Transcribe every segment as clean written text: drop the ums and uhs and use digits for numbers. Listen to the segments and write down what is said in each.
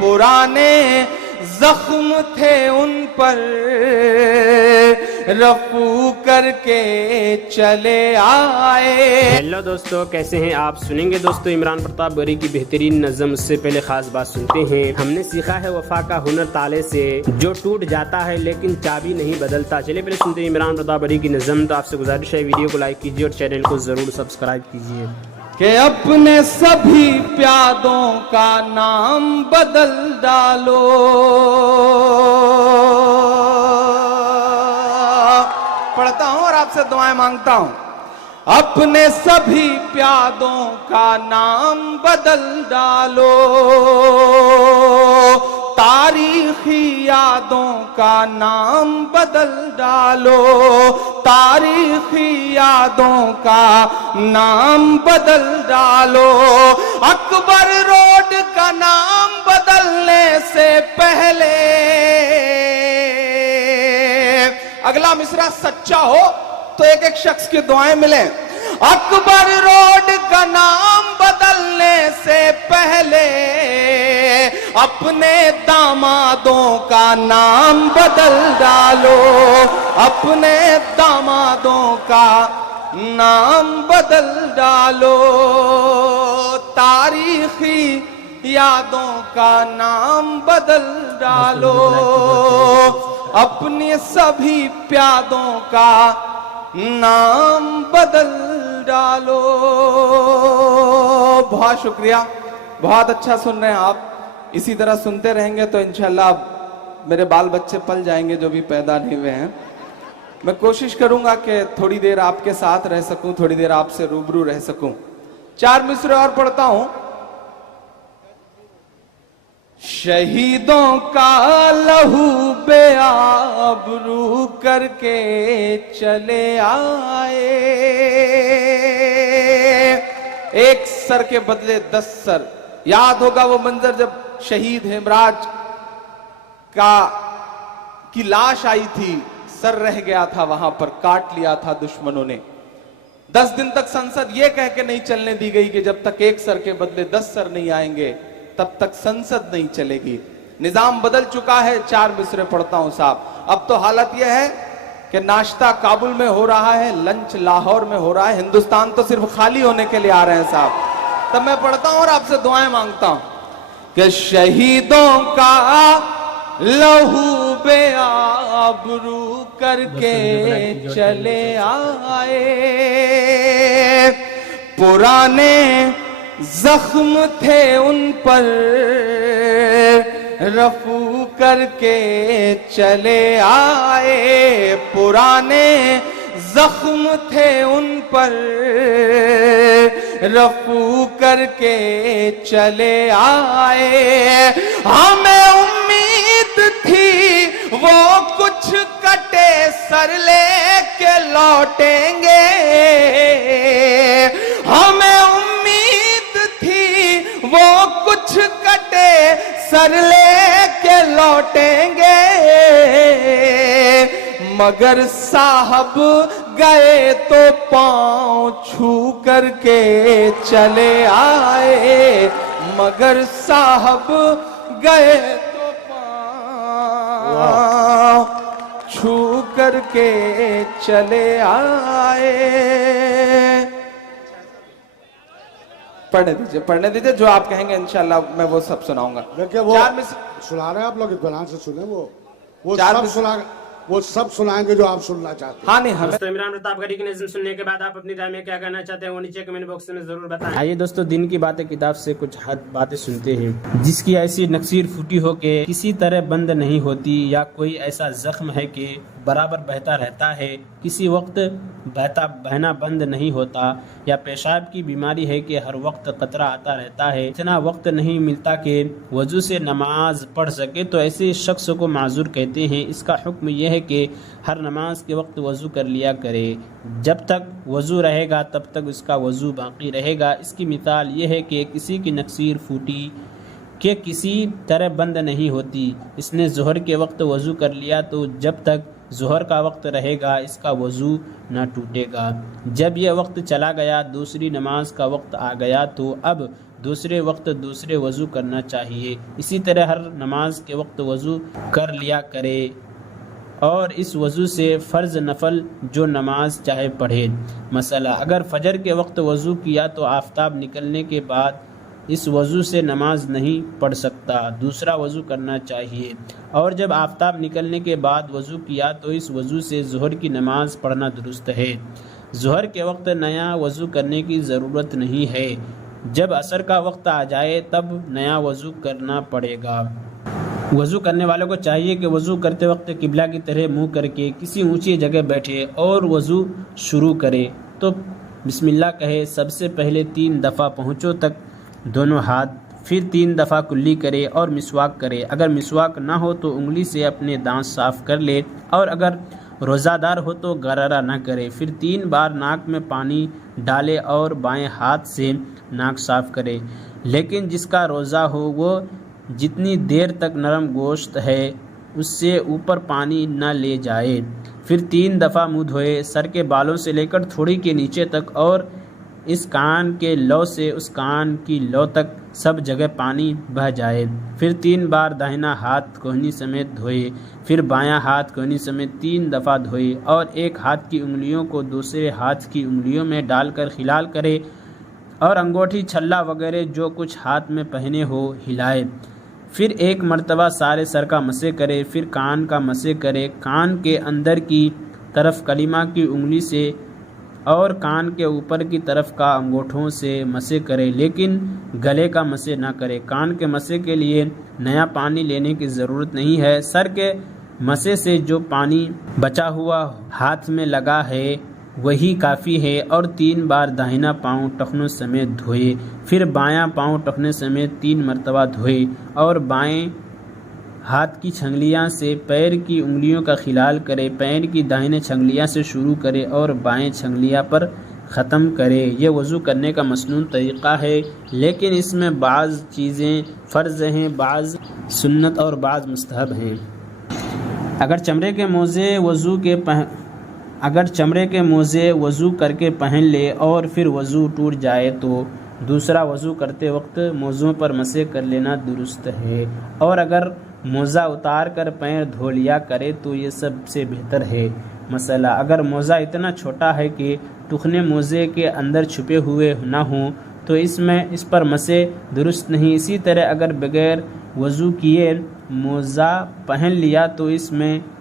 पुराने जख्म थे उन पर रफू करके चले आए। हेलो दोस्तों, कैसे हैं आप? सुनेंगे दोस्तों इमरान प्रताप बरी की बेहतरीन नज़म। उससे पहले खास बात सुनते हैं। हमने सीखा है वफा का हुनर ताले से, जो टूट जाता है लेकिन चाबी नहीं बदलता। चलिए पहले सुनते हैं इमरान प्रताप बरी की नज़म। तो आपसे गुजारिश है वीडियो को लाइक कीजिए और चैनल को ज़रूर सब्सक्राइब कीजिए। कि अपने सभी प्यादों का नाम बदल डालो, पढ़ता हूं और आपसे दुआएं मांगता हूं। अपने सभी प्यादों का नाम बदल डालो, तारीखी यादों का नाम बदल डालो, तारीखी यादों का नाम बदल डालो। अकबर रोड का नाम बदलने से पहले, अगला मिसरा सच्चा हो तो एक एक शख्स की दुआएं मिले। अकबर रोड का नाम बदलने से पहले अपने दामादों का नाम बदल डालो, अपने दामादों का नाम बदल डालो, तारीखी यादों का नाम बदल डालो, अपने सभी प्यादों का नाम बदल डालो। बहुत शुक्रिया, बहुत अच्छा सुन रहे हैं आप। इसी तरह सुनते रहेंगे तो इंशाल्लाह मेरे बाल बच्चे पल जाएंगे जो भी पैदा नहीं हुए हैं। मैं कोशिश करूंगा कि थोड़ी देर आपके साथ रह सकूं, थोड़ी देर आपसे रूबरू रह सकूं। 4 मिसरे और पढ़ता हूं। शहीदों का लहू बेआबरू करके चले आए, एक सर के बदले 10 सर। याद होगा वो मंजर जब शहीद हेमराज की लाश आई थी, सर रह गया था वहां पर, काट लिया था दुश्मनों ने। 10 दिन तक संसद ये कह के नहीं चलने दी गई कि जब तक एक सर के बदले 10 सर नहीं आएंगे तब तक संसद नहीं चलेगी। निजाम बदल चुका है। 4 मिसरे पढ़ता हूं साहब। अब तो हालत यह है कि नाश्ता काबुल में हो रहा है, लंच लाहौर में हो रहा है, हिंदुस्तान तो सिर्फ खाली होने के लिए आ रहे हैं साहब। तब मैं पढ़ता हूं और आपसे दुआएं मांगता हूं कि शहीदों का लहू बेआबरू करके चले आए, पुराने जख्म थे उन पर रफू करके चले आए, पुराने जख्म थे उन पर रफू करके चले आए। हमें उम्मीद थी वो कुछ कटे सर लेके लौटेंगे, हमें वो कुछ कटे सर लेके लौटेंगे, मगर साहब गए तो पांव छू करके चले आए, मगर साहब गए तो पांव छू करके चले आए। पढ़ने दीजिए जो आप कहेंगे इंशाल्लाह मैं वो सब सुनाऊंगा। देखिए वो सुना रहे हैं आप लोग, इत्मीनान से सुने। वो सब सुनाएंगे जो आप सुनना चाहते हैं। हाँ नहीं हमें। दोस्तों इमरान प्रताप बरी की नज़म सुनने के बाद आप अपनी राय में क्या कहना चाहते हैं वो नीचे कमेंट बॉक्स में जरूर बताएं। आइए दोस्तों, दिन की बातें किताब से कुछ हद बातें सुनते हैं। जिसकी ऐसी नक्सीर फूटी हो के किसी तरह बंद नहीं होती, या कोई ऐसा जख्म है कि बराबर बहता रहता है, किसी वक्त बहना बंद नहीं होता, या पेशाब की बीमारी है कि हर वक्त कतरा आता रहता है, इतना वक्त नहीं मिलता कि वजू से नमाज पढ़ सके, तो ऐसे शख्स को माजूर कहते हैं। इसका हुक्म यह है कि हर नमाज के वक्त वजू कर लिया करे। जब तक वजू रहेगा तब तक उसका वजू बाकी रहेगा। इसकी मिसाल यह है कि किसी की नक्सीर फूटी कि किसी तरह बंद नहीं होती। इसने ज़ोहर के वक्त वज़ू कर लिया तो जब तक ज़ोहर का वक्त रहेगा इसका वज़ू न टूटेगा। जब यह वक्त चला गया, दूसरी नमाज का वक्त आ गया, तो अब دوسرے وقت دوسرے وضو کرنا چاہیے۔ اسی طرح ہر نماز کے وقت وضو کر لیا کرے اور اس وضو سے فرض نفل جو نماز چاہے پڑھے۔ مسئلہ: اگر فجر کے وقت وضو کیا تو آفتاب نکلنے کے بعد اس وضو سے نماز نہیں پڑھ سکتا، دوسرا وضو کرنا چاہیے، اور جب آفتاب نکلنے کے بعد وضو کیا تو اس وضو سے ظہر کی نماز پڑھنا درست ہے۔ ظہر کے وقت نیا وضو کرنے کی ضرورت نہیں ہے، جب عصر کا وقت آ جائے تب نیا وضو کرنا پڑے گا۔ وضو کرنے والوں کو چاہیے کہ وضو کرتے وقت قبلہ کی طرح منہ کر کے کسی اونچی جگہ بیٹھے اور وضو شروع کرے تو بسم اللہ کہے۔ سب سے پہلے 3 دفعہ پہنچوں تک دونوں ہاتھ، پھر 3 دفعہ کلی کرے اور مسواک کرے۔ اگر مسواک نہ ہو تو انگلی سے اپنے دانت صاف کر لے، اور اگر روزہ دار ہو تو غرارہ نہ کرے۔ پھر 3 بار ناک میں پانی ڈالے اور بائیں ہاتھ سے ناک صاف کرے۔ لیکن جس کا روزہ ہو وہ جتنی دیر تک نرم گوشت ہے اس سے اوپر پانی نہ لے جائے۔ پھر 3 دفعہ منہ دھوئے، سر کے بالوں سے لے کر تھوڑی کے نیچے تک، اور اس کان کے لو سے اس کان کی لو تک سب جگہ پانی بہہ جائے۔ پھر 3 بار داہنا ہاتھ کوہنی سمیت دھوئے، پھر بایاں ہاتھ کوہنی سمیت 3 دفعہ دھوئے، اور ایک ہاتھ کی انگلیوں کو دوسرے ہاتھ کی انگلیوں میں ڈال کر خلال کرے، اور انگوٹھی، چھلا وغیرہ جو کچھ ہاتھ میں پہنے ہو ہلائے۔ پھر 1 مرتبہ سارے سر کا مسح کرے، پھر کان کا مسح کرے، کان کے اندر کی طرف کلیمہ کی انگلی سے اور کان کے اوپر کی طرف کا انگوٹھوں سے مسح کرے، لیکن گلے کا مسح نہ کرے۔ کان کے مسح کے لیے نیا پانی لینے کی ضرورت نہیں ہے، سر کے مسح سے جو پانی بچا ہوا ہاتھ میں لگا ہے وہی کافی ہے، اور 3 بار داہنا پاؤں ٹخنوں سمیت دھوئے، پھر بایاں پاؤں ٹخنے سمیت 3 مرتبہ دھوئے، اور بائیں ہاتھ کی چھنگلیاں سے پیر کی انگلیوں کا خلال کرے، پیر کی داہنے چھنگلیاں سے شروع کرے اور بائیں چھنگلیاں پر ختم کرے۔ یہ وضو کرنے کا مسنون طریقہ ہے، لیکن اس میں بعض چیزیں فرض ہیں، بعض سنت اور بعض مستحب ہیں۔ اگر چمڑے کے موزے وضو کر کے پہن لے اور پھر وضو ٹوٹ جائے تو دوسرا وضو کرتے وقت موزوں پر مسح کر لینا درست ہے، اور اگر موزہ اتار کر پیر دھو لیا کرے تو یہ سب سے بہتر ہے۔ مسئلہ: اگر موزہ اتنا چھوٹا ہے کہ ٹخنے موزے کے اندر چھپے ہوئے نہ ہوں تو اس پر مسح درست نہیں۔ اسی طرح اگر بغیر وضو کیے موزہ پہن لیا تو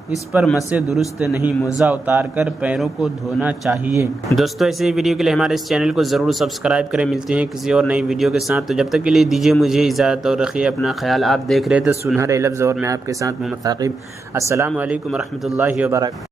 اس پر مسح درست نہیں، موزہ اتار کر پیروں کو دھونا چاہیے۔ دوستو ایسے ہی ویڈیو کے لیے ہمارے اس چینل کو ضرور سبسکرائب کریں۔ ملتے ہیں کسی اور نئی ویڈیو کے ساتھ، تو جب تک کے لیے دیجیے مجھے اجازت اور رکھیے اپنا خیال۔ آپ دیکھ رہے تھے سنہرے لفظ اور میں آپ کے ساتھ محمد ثاقب۔ السلام علیکم ورحمۃ اللہ وبرکاتہ۔